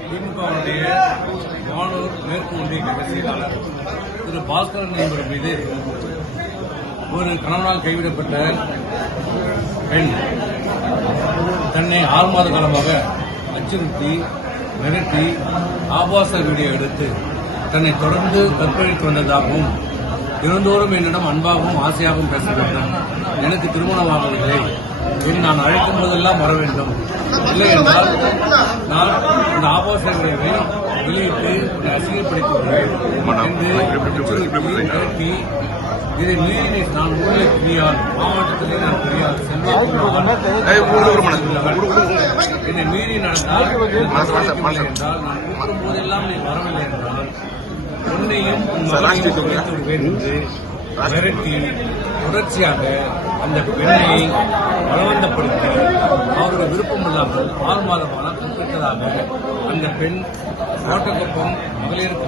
திமுகவுடைய மானூர் மேற்கு ஒன்றிய கழக செயலாளர் திரு பாஸ்கரன் என்பவர் மீது ஒரு கணவனால் கைவிடப்பட்ட பெண் தன்னை ஆறு மாத காலமாக அச்சுறுத்தி மிரட்டி ஆபாச வீடியோ எடுத்து தன்னை தொடர்ந்து கற்பழித்து வந்ததாகவும் தினந்தோறும் என்னிடம் அன்பாகவும் ஆசையாகவும் பேச வேண்டும். எனக்கு திருமணமாகவில்லை. இனி நான் அழைக்கும் போதெல்லாம் வர வேண்டும். இல்லை என்றால் நான் இந்த ஆபாச வீடியோவை வெளியிட்டு என்று மிரட்டி இதை மீறி நான் ஊரில் மாவட்டத்திலே நான் பெரியார் செல்வாக்குள்ளவன் என்னை மீறி நடந்தால் என்றால் நான் போதெல்லாம் நீ வரவில்லை என்றால் உன்னையும் மிரட்டி தொடர்ச்சியாக அந்த பெண்ணை பலவந்தப்படுத்தி அவர்கள் விருப்பமில்லாமல் ஆறு மாதமான குறிப்பிட்டதாக அந்த பெண் கோட்டக்குப்பம் மகளிர்